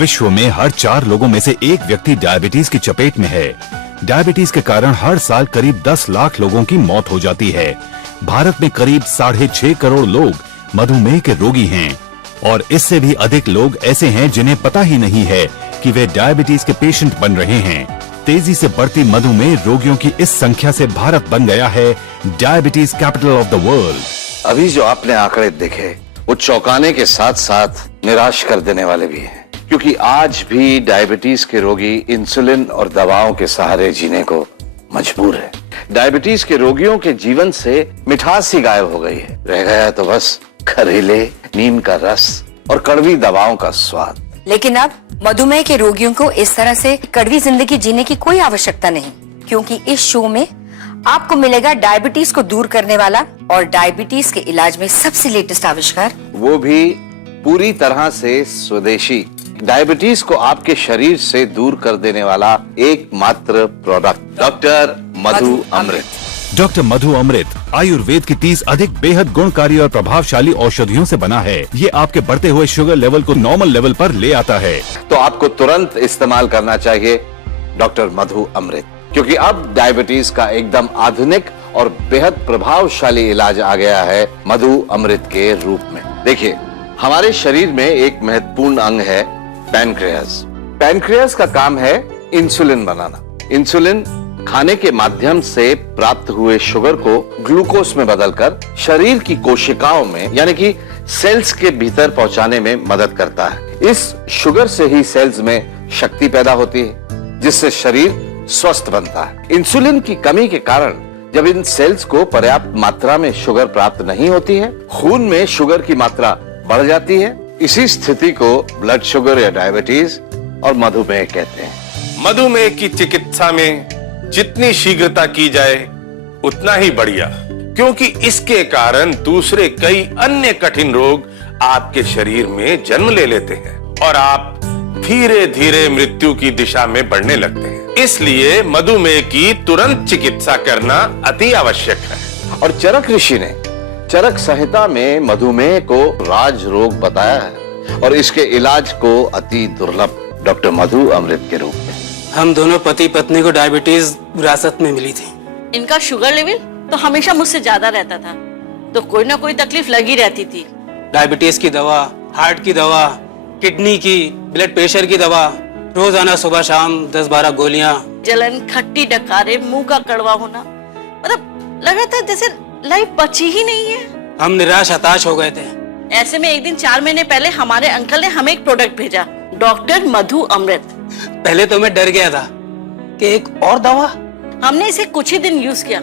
विश्व में हर 4 लोगों में से 1 व्यक्ति डायबिटीज की चपेट में है। डायबिटीज के कारण हर साल करीब 10 लाख लोगों की मौत हो जाती है। भारत में करीब 6.5 करोड़ लोग मधुमेह के रोगी हैं और इससे भी अधिक लोग ऐसे हैं जिन्हें पता ही नहीं है कि वे डायबिटीज के पेशेंट बन रहे हैं। तेजी से बढ़ती मधुमेह रोगियों की इस संख्या से भारत बन गया है diabetes capital of the world. अभी जो आपने आंकड़े देखे वो चौंकाने के साथ साथ निराश कर देने वाले भी हैं, क्योंकि आज भी डायबिटीज के रोगी इंसुलिन और दवाओं के सहारे जीने को मजबूर है। डायबिटीज के रोगियों के जीवन से मिठास ही गायब हो गई है। रह गया तो बस खरीले नीम का रस और कड़वी दवाओं का स्वाद। लेकिन अब मधुमेह के रोगियों को इस तरह से कड़वी जिंदगी जीने की कोई आवश्यकता नहीं, क्योंकि इस शो में आपको मिलेगा डायबिटीज को दूर करने वाला और डायबिटीज के इलाज में सबसे लेटेस्ट आविष्कार, वो भी पूरी तरह से स्वदेशी। डायबिटीज को आपके शरीर से दूर कर देने वाला एकमात्र प्रोडक्ट, डॉक्टर मधु अमृत। डॉक्टर मधु अमृत आयुर्वेद की 30 अधिक बेहद गुणकारी और प्रभावशाली औषधियों से बना है। ये आपके बढ़ते हुए शुगर लेवल को नॉर्मल लेवल पर ले आता है। तो आपको तुरंत इस्तेमाल करना चाहिए डॉक्टर मधु अमृत, क्योंकि अब डायबिटीज का एकदम आधुनिक और बेहद प्रभावशाली इलाज आ गया है मधु अमृत के रूप में। देखिए, हमारे शरीर में एक महत्वपूर्ण अंग है पैनक्रियास। पैनक्रियास का काम है इंसुलिन बनाना। इंसुलिन खाने के माध्यम से प्राप्त हुए शुगर को ग्लूकोज में बदलकर शरीर की कोशिकाओं में यानी कि सेल्स के भीतर पहुंचाने में मदद करता है। इस शुगर से ही सेल्स में शक्ति पैदा होती है, जिससे शरीर स्वस्थ बनता है। इंसुलिन की कमी के कारण जब इन सेल्स को पर्याप्त मात्रा में शुगर प्राप्त नहीं होती है, खून में शुगर की मात्रा बढ़ जाती है। इसी स्थिति को ब्लड शुगर या डायबिटीज और मधुमेह कहते हैं। मधुमेह की चिकित्सा में जितनी शीघ्रता की जाए उतना ही बढ़िया, क्योंकि इसके कारण दूसरे कई अन्य कठिन रोग आपके शरीर में जन्म ले लेते हैं और आप धीरे धीरे मृत्यु की दिशा में बढ़ने लगते हैं। इसलिए मधुमेह की तुरंत चिकित्सा करना अति आवश्यक है। और चरक ऋषि ने चरक संहिता में मधुमेह को राज रोग बताया है और इसके इलाज को अति दुर्लभ डॉक्टर मधु अमृत के रूप में। हम दोनों पति पत्नी को डायबिटीज विरासत में मिली थी। इनका शुगर लेवल तो हमेशा मुझसे ज्यादा रहता था, तो कोई ना कोई तकलीफ लगी रहती थी। डायबिटीज की दवा, हार्ट की दवा, किडनी की, ब्लड प्रेशर की दवा, रोजाना सुबह शाम 10-12 गोलियां। जलन, खट्टी डकारे, मुंह का कड़वा होना, मतलब लगा था जैसे लाइफ बची ही नहीं है। हम निराश हताश हो गए थे। ऐसे में एक दिन 4 महीने पहले हमारे अंकल ने हमें एक प्रोडक्ट भेजा, डॉक्टर मधु अमृत। पहले तो मैं डर गया था कि एक और दवा। हमने इसे कुछ ही दिन यूज किया,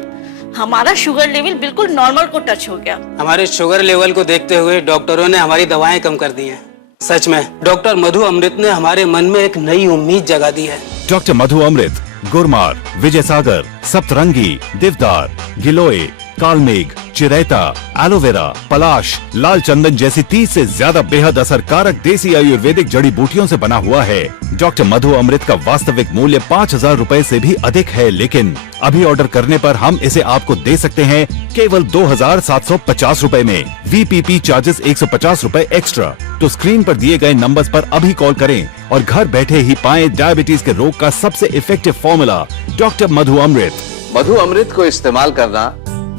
हमारा शुगर लेवल बिल्कुल नॉर्मल को टच हो गया। हमारे शुगर लेवल को देखते हुए डॉक्टरों ने हमारी दवाएं कम कर दी हैं। सच में डॉक्टर मधु अमृत ने हमारे मन में एक नई उम्मीद जगा दी है। डॉक्टर मधु अमृत गुरमार, विजय सागर, सप्तरंगी, देवदार, गिलोय, कालमेघ, चिरैता, एलोवेरा, पलाश, लाल चंदन जैसी 30 से ज्यादा बेहद असरकारक देसी आयुर्वेदिक जड़ी बूटियों से बना हुआ है। डॉक्टर मधु अमृत का वास्तविक मूल्य 5,000 रुपए से भी अधिक है, लेकिन अभी ऑर्डर करने पर हम इसे आपको दे सकते हैं केवल 2,750 रुपए में। VPP चार्जेस 150 रुपए एक्स्ट्रा। तो स्क्रीन पर दिए गए नंबर्स पर अभी कॉल करें और घर बैठे ही पाएं डायबिटीज के रोग का सबसे इफेक्टिव फॉर्मूला, डॉक्टर मधु अमृत। मधु अमृत को इस्तेमाल करना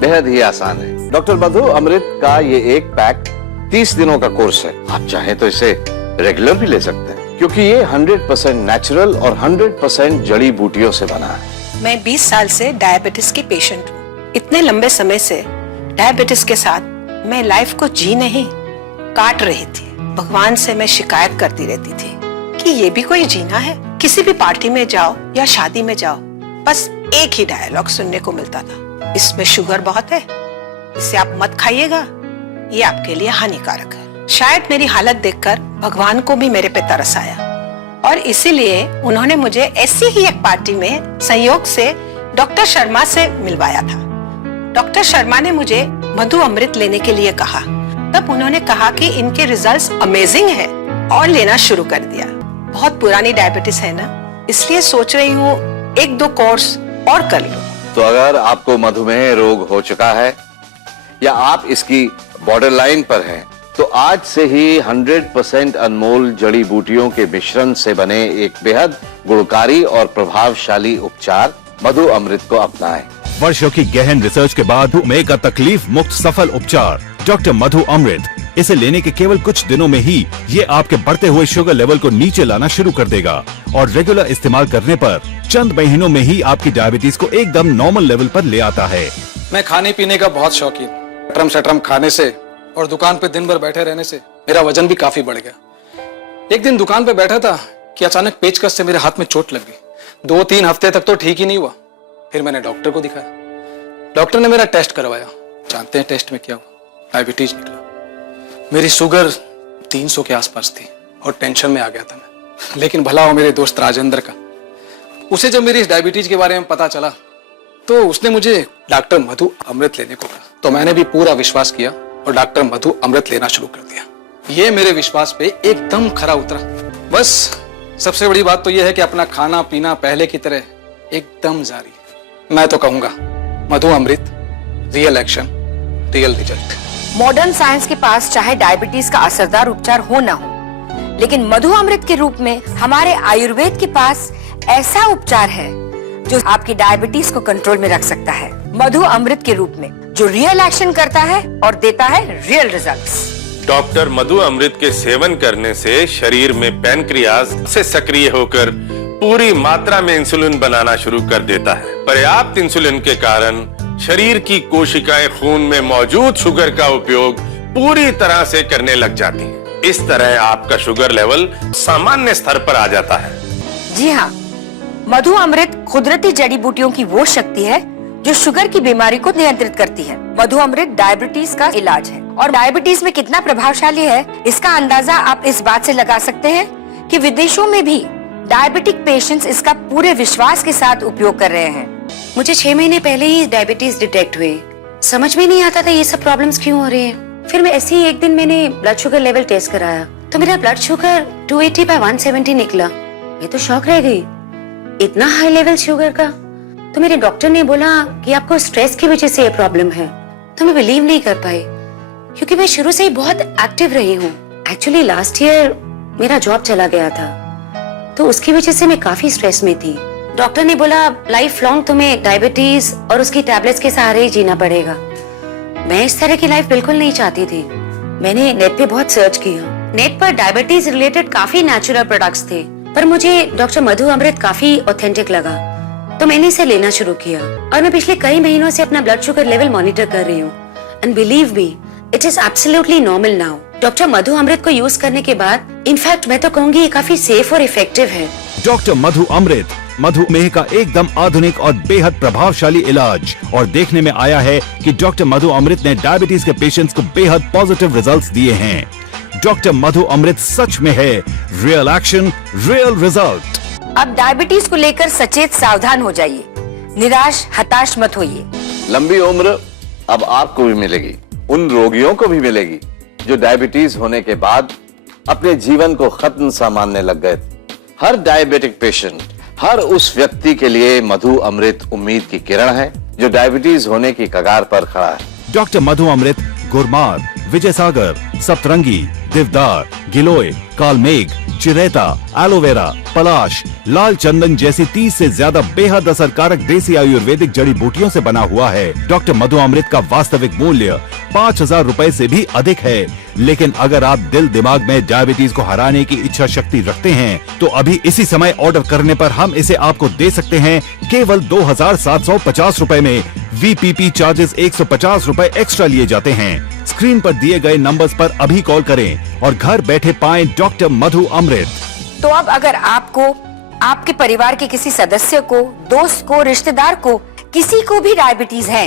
बेहद ही आसान है। डॉक्टर मधु अमृत का ये एक पैक 30 दिनों का कोर्स है। आप चाहें तो इसे रेगुलर भी ले सकते हैं, क्योंकि ये 100% नेचुरल और 100% जड़ी बूटियों से बना है। मैं 20 साल से डायबिटीज की पेशेंट हूँ। इतने लंबे समय से डायबिटीज के साथ मैं लाइफ को जी नहीं काट रही थी। भगवान से मैं शिकायत करती रहती थी कि ये भी कोई जीना है। किसी भी पार्टी में जाओ या शादी में जाओ, बस एक ही डायलॉग सुनने को मिलता था, इसमें शुगर बहुत है, इसे आप मत खाइएगा, ये आपके लिए हानिकारक है। शायद मेरी हालत देखकर भगवान को भी मेरे पे तरस आया और इसीलिए उन्होंने मुझे ऐसी ही एक पार्टी में संयोग से डॉक्टर शर्मा से मिलवाया था। डॉक्टर शर्मा ने मुझे मधु अमृत लेने के लिए कहा। तब उन्होंने कहा कि इनके रिजल्ट्स अमेजिंग है और लेना शुरू कर दिया। बहुत पुरानी डायबिटीज है ना, इसलिए सोच रही हूँ 1-2 कोर्स और कर लूं। तो अगर आपको मधुमेह रोग हो चुका है या आप इसकी बॉर्डर लाइन पर हैं, तो आज से ही 100% अनमोल जड़ी बूटियों के मिश्रण से बने एक बेहद गुणकारी और प्रभावशाली उपचार मधु अमृत को अपनाएं। वर्षों की गहन रिसर्च के बाद मधुमेह का तकलीफ मुक्त सफल उपचार डॉक्टर मधु अमृत। इसे लेने के केवल कुछ दिनों में ही ये आपके बढ़ते हुए शुगर लेवल को नीचे लाना शुरू कर देगा और रेगुलर इस्तेमाल करने पर चंद महीनों में ही आपकी डायबिटीज को एकदम नॉर्मल लेवल पर ले आता है। मैं खाने पीने का बहुत शौकीन। सटरम सटरम खाने से और दुकान पे दिन भर बैठे रहने से मेरा वजन भी काफी बढ़ गया। एक दिन दुकान पे बैठा था कि अचानक पेचकस से मेरे हाथ में चोट लग गई। 2-3 हफ्ते तक तो ठीक ही नहीं हुआ। फिर मैंने डॉक्टर को दिखाया। डॉक्टर ने मेरा टेस्ट करवाया। जानते हैं टेस्ट में क्या हुआ? डायबिटीज निकला। मेरी शुगर 300 के आसपास थी और टेंशन में आ गया था मैं। लेकिन भला हो मेरे दोस्त राजेंद्र का। उसे जब मेरी इस डायबिटीज के बारे में पता चला तो उसने मुझे डॉक्टर मधु अमृत लेने को कहा। तो मैंने भी पूरा विश्वास किया और डॉक्टर मधु अमृत लेना शुरू कर दिया। ये मेरे विश्वास पे एकदम खरा उतरा। बस सबसे बड़ी बात तो यह है कि अपना खाना पीना पहले की तरह एकदम जारी। मैं तो कहूंगा Madhu Amrit, real action, real result. Modern science के पास चाहे डायबिटीज का असरदार उपचार हो ना हो, लेकिन मधु अमृत के रूप में हमारे आयुर्वेद के पास ऐसा उपचार है जो आपकी डायबिटीज को कंट्रोल में रख सकता है। मधु अमृत के रूप में जो रियल एक्शन करता है और देता है रियल रिजल्ट्स। डॉक्टर मधु अमृत के सेवन करने से शरीर में पैनक्रियाज से सक्रिय होकर पूरी मात्रा में इंसुलिन बनाना शुरू कर देता है। पर्याप्त इंसुलिन के कारण शरीर की कोशिकाएं खून में मौजूद शुगर का उपयोग पूरी तरह से करने लग जाती हैं। इस तरह आपका शुगर लेवल सामान्य स्तर पर आ जाता है। जी हाँ, मधु अमृत कुदरती जड़ी बूटियों की वो शक्ति है जो शुगर की बीमारी को नियंत्रित करती है। मधु अमृत डायबिटीज का इलाज है और डायबिटीज में कितना प्रभावशाली है इसका अंदाजा आप इस बात से लगा सकते हैं कि विदेशों में भी डायबिटिक पेशेंट्स इसका पूरे विश्वास के साथ उपयोग कर रहे हैं। मुझे 6 महीने पहले ही डायबिटीज डिटेक्ट हुई। समझ में नहीं आता था ये सब प्रॉब्लम्स क्यों हो रही हैं। फिर मैं ऐसे ही एक दिन मैंने ब्लड शुगर लेवल टेस्ट कराया तो मेरा ब्लड शुगर 280/170 निकला। मैं तो शॉक रह गई, इतना हाई लेवल शुगर का। तो मेरे डॉक्टर ने बोला कि आपको स्ट्रेस की वजह से ये प्रॉब्लम है। तो मैं बिलीव नहीं कर पाई क्योंकि मैं शुरू से ही बहुत एक्टिव रही हूँ। एक्चुअली लास्ट ईयर मेरा जॉब चला गया था तो उसकी वजह से मैं काफी स्ट्रेस में थी। डॉक्टर ने बोला लाइफ लॉन्ग तुम्हें डायबिटीज और उसकी टैबलेट्स के सहारे ही जीना पड़ेगा। मैं इस तरह की लाइफ बिल्कुल नहीं चाहती थी। मैंने नेट पे बहुत सर्च किया। नेट पर डायबिटीज रिलेटेड काफी नेचुरल प्रोडक्ट्स थे पर मुझे डॉक्टर मधु अमृत काफी ऑथेंटिक लगा तो मैंने इसे लेना शुरू किया और मैं पिछले कई महीनों से अपना ब्लड शुगर लेवल मॉनिटर कर रही हूँ। And believe me, it is absolutely normal now. Doctor Madhu Amrit को यूज करने के बाद इनफैक्ट मैं तो कहूंगी ये काफी सेफ और इफेक्टिव है। डॉक्टर मधु अमृत मधुमेह का एकदम आधुनिक और बेहद प्रभावशाली इलाज। और देखने में आया है कि डॉक्टर मधु अमृत ने डायबिटीज के पेशेंट्स को बेहद पॉजिटिव रिजल्ट्स दिए हैं। डॉक्टर मधु अमृत सच में है रियल एक्शन, रियल रिजल्ट। अब डायबिटीज को लेकर सचेत सावधान हो जाइए, निराश हताश मत होइए। लंबी उम्र अब आपको भी मिलेगी, उन रोगियों को भी मिलेगी जो डायबिटीज होने के बाद अपने जीवन को खत्म सा मानने लग गए थे। हर डायबिटिक पेशेंट, हर उस व्यक्ति के लिए मधु अमृत उम्मीद की किरण है जो डायबिटीज होने की कगार पर खड़ा है। डॉक्टर मधु अमृत गुरमार, विजय सागर, सप्तरंगी, देवदार, गिलोय, कालमेघ, चिरैता, एलोवेरा, पलाश, लाल चंदन जैसी 30 से ज्यादा बेहद असरकारक देसी आयुर्वेदिक जड़ी बूटियों से बना हुआ है। डॉक्टर मधु अमृत का वास्तविक मूल्य 5,000 रुपए से भी अधिक है। लेकिन अगर आप दिल दिमाग में डायबिटीज को हराने की इच्छा शक्ति रखते हैं तो अभी इसी समय ऑर्डर करने पर हम इसे आपको दे सकते हैं केवल 2,750 रुपए में। VPP चार्जेस 150 रुपए एक्स्ट्रा लिए जाते हैं। स्क्रीन पर दिए गए नंबर्स पर अभी कॉल करें और घर बैठे पाएं डॉक्टर मधु अमृत। तो अब अगर आपको, आपके परिवार के किसी सदस्य को, दोस्त को, रिश्तेदार को, किसी को भी डायबिटीज है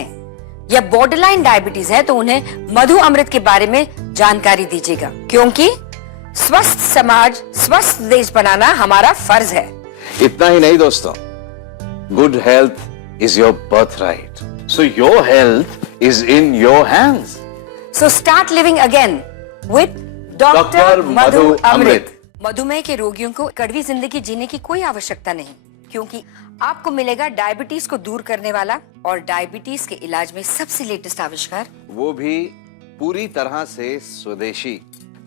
या बॉर्डरलाइन डायबिटीज है तो उन्हें मधु अमृत के बारे में जानकारी दीजिएगा, क्योंकि स्वस्थ समाज, स्वस्थ देश बनाना हमारा फर्ज है। इतना ही नहीं दोस्तों, good health is your birthright, so your health is in your hands. So start living again with doctor Madhu Amrit. मधुमेह के रोगियों को कड़वी जिंदगी जीने की कोई आवश्यकता नहीं, क्योंकि आपको मिलेगा डायबिटीज को दूर करने वाला और डायबिटीज के इलाज में सबसे लेटेस्ट आविष्कार, वो भी पूरी तरह से स्वदेशी,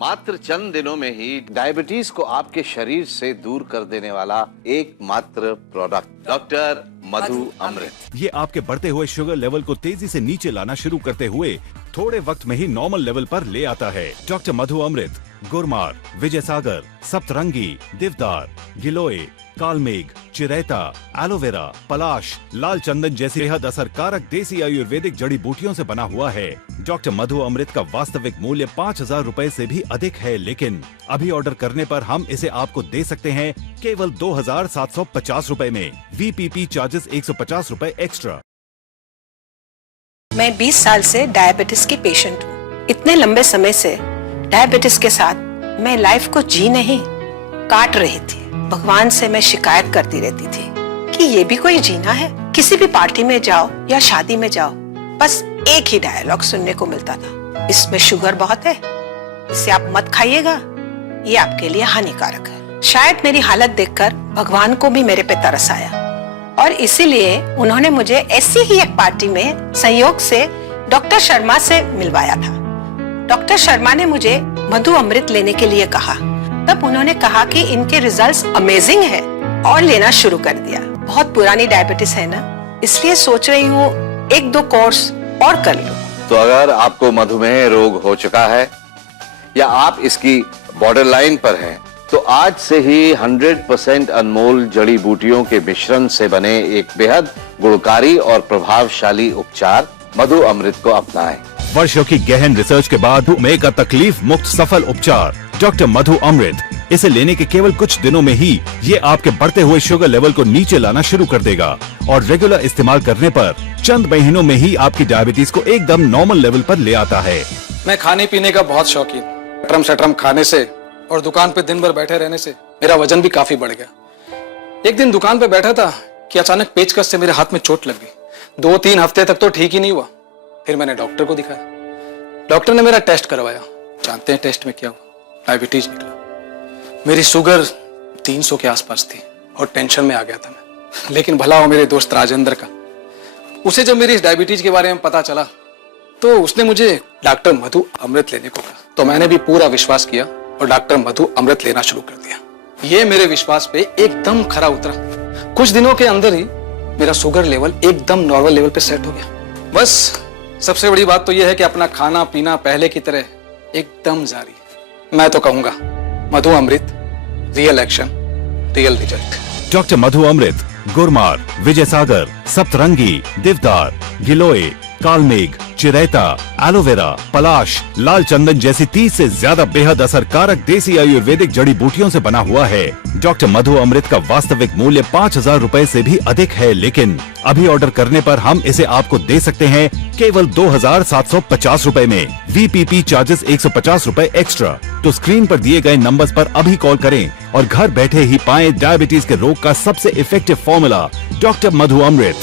मात्र चंद दिनों में ही डायबिटीज को आपके शरीर से दूर कर देने वाला एकमात्र प्रोडक्ट डॉक्टर मधु अमृत। ये आपके बढ़ते हुए शुगर लेवल को तेजी से नीचे लाना शुरू करते हुए थोड़े वक्त में ही नॉर्मल लेवल पर ले आता है। डॉक्टर मधु अमृत गुरमार, विजय सागर, सप्तरंगी, देवदार, गिलोय, कालमेघ, चिरैता, एलोवेरा, पलाश, लाल चंदन जैसी बेहद असरकारक देसी आयुर्वेदिक जड़ी बूटियों से बना हुआ है। डॉक्टर मधु अमृत का वास्तविक मूल्य 5,000 रुपए से भी अधिक है, लेकिन अभी ऑर्डर करने पर हम इसे आपको दे सकते हैं केवल 2,750 रुपए में। VPP चार्जेस 150 रुपए एक्स्ट्रा। मैं 20 साल से डायबिटीज की पेशेंट हूँ। इतने लंबे समय से डायबिटीज के साथ मैं लाइफ को जी नहीं काट रही थी। भगवान से मैं शिकायत करती रहती थी कि ये भी कोई जीना है। किसी भी पार्टी में जाओ या शादी में जाओ, बस एक ही डायलॉग सुनने को मिलता था, इसमें शुगर बहुत है, इसे आप मत खाइएगा, ये आपके लिए हानिकारक है। शायद मेरी हालत देखकर भगवान को भी मेरे पे तरस आया और इसीलिए उन्होंने मुझे ऐसी ही एक पार्टी में संयोग से डॉक्टर शर्मा से मिलवाया था। डॉक्टर शर्मा ने मुझे मधु अमृत लेने के लिए कहा। तब उन्होंने कहा कि इनके रिजल्ट्स अमेजिंग है और लेना शुरू कर दिया। बहुत पुरानी डायबिटीज है ना, इसलिए सोच रही हूँ 1-2 कोर्स और कर लूं। तो अगर आपको मधुमेह रोग हो चुका है या आप इसकी बॉर्डर लाइन पर हैं, तो आज से ही 100% अनमोल जड़ी बूटियों के मिश्रण से बने एक बेहद गुणकारी और प्रभावशाली उपचार मधु अमृत को अपनाएं। वर्षों की गहन रिसर्च के बाद मधुमेह का तकलीफ मुक्त सफल उपचार डॉक्टर मधु अमृत। इसे लेने के केवल कुछ दिनों में ही ये आपके बढ़ते हुए शुगर लेवल को नीचे लाना शुरू कर देगा और रेगुलर इस्तेमाल करने पर चंद महीनों में ही आपकी डायबिटीज को एकदम नॉर्मल लेवल पर ले आता है। मैं खाने पीने का बहुत शौकीन। टर्म सटरम खाने से और दुकान पे दिन भर बैठे रहने से मेरा वजन भी काफी बढ़ गया। एक दिन दुकान पे बैठा था कि अचानक पेचकस से मेरे हाथ में चोट लग गई। 2-3 हफ्ते तक तो ठीक ही नहीं हुआ। फिर मैंने डॉक्टर को दिखाया। डॉक्टर ने मेरा टेस्ट करवाया। जानते हैं टेस्ट में क्या हुआ? डायबिटीज निकला। मेरी शुगर 300 के आसपास थी और टेंशन में आ गया था मैं। लेकिन भला हो मेरे दोस्त राजेंद्र का, उसे जब मेरी इस डायबिटीज के बारे में पता चला तो उसने मुझे डॉक्टर मधु अमृत लेने को कहा। तो मैंने भी पूरा विश्वास किया और डॉक्टर मधु अमृत लेना शुरू कर दिया। ये मेरे विश्वास पे एकदम खरा उतरा। कुछ दिनों के अंदर ही मेरा शुगर लेवल एकदम नॉर्मल लेवल पे सेट हो गया। बस सबसे बड़ी बात तो यह है कि अपना खाना पीना पहले की तरह एकदम जारी है। मैं तो कहूंगा Madhu Amrit, real action, real result. Doctor Madhu Amrit गुरमार, विजय सागर, सप्तरंगी, देवदार, गिलोय, कालमेघ, चिरैता, एलोवेरा, पलाश, लाल चंदन जैसी 30 से ज्यादा बेहद असरकारक देसी आयुर्वेदिक जड़ी बूटियों से बना हुआ है। डॉक्टर मधु अमृत का वास्तविक मूल्य 5,000 रुपए से भी अधिक है, लेकिन अभी ऑर्डर करने पर हम इसे आपको दे सकते हैं केवल 2,750 रुपए में। VPP चार्जेस 150 रुपए एक्स्ट्रा। तो स्क्रीन पर दिए गए नंबर्स पर अभी कॉल करें और घर बैठे ही पाएं डायबिटीज के रोग का सबसे इफेक्टिव फॉर्मूला डॉक्टर मधु अमृत।